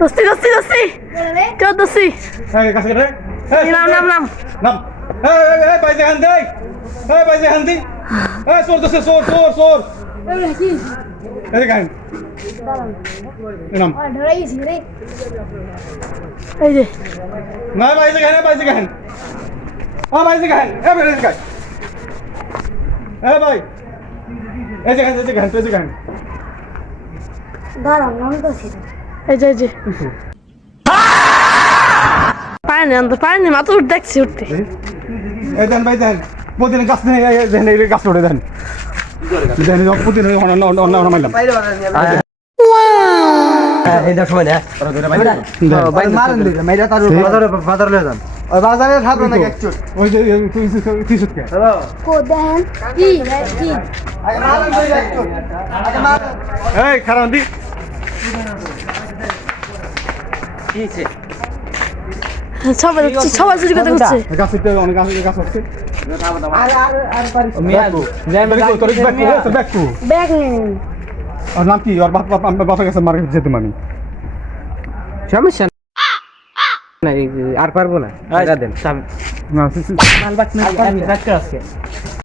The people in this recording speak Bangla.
দস্তি দস্তি দস্তি কেউ দস্তি এই কাছে রে নাম নাম নাম নাম এই পয়সা খান দে এই পয়সা খান দি এই চোর দছে চোর চোর চোর এই খান নাম এই যে না পয়সা খান পয়সা খান পয়সা খান বেরে খান ভাই এই যে খান পয়সা খান দাঁড়ান আমি তো ছিল এই যে পানি আনতে পানি মাত্র দেখছি উঠতে এই দেন ভাই দেন প্রতিদিন গাছ নেই দেন এই গাছ উঠে দেন দেন প্রতিদিন অন্য মাইলাম এইটা সময় না মারেন দিকে মেয়েটা তার বাজারে লয়ে যান ওই বাজারে থাকবে না একটু ওই যে তুই সুতকে কো দেন কি কি আগে মারেন দিকে একটু আগে মারেন এই খারাপ দি কিছে সবাই চুরি করতে হচ্ছে গাছ উঠতে অনেক গাছ উঠছে আর পারিস মিয়া তোর ব্যাগ কো ব্যাগ নিন আর নাম কি আর বাপের কাছে মার্কেট যেতে মানি সমস্যা নাই আর পারবো না দেন না আমি কাজ করে আজকে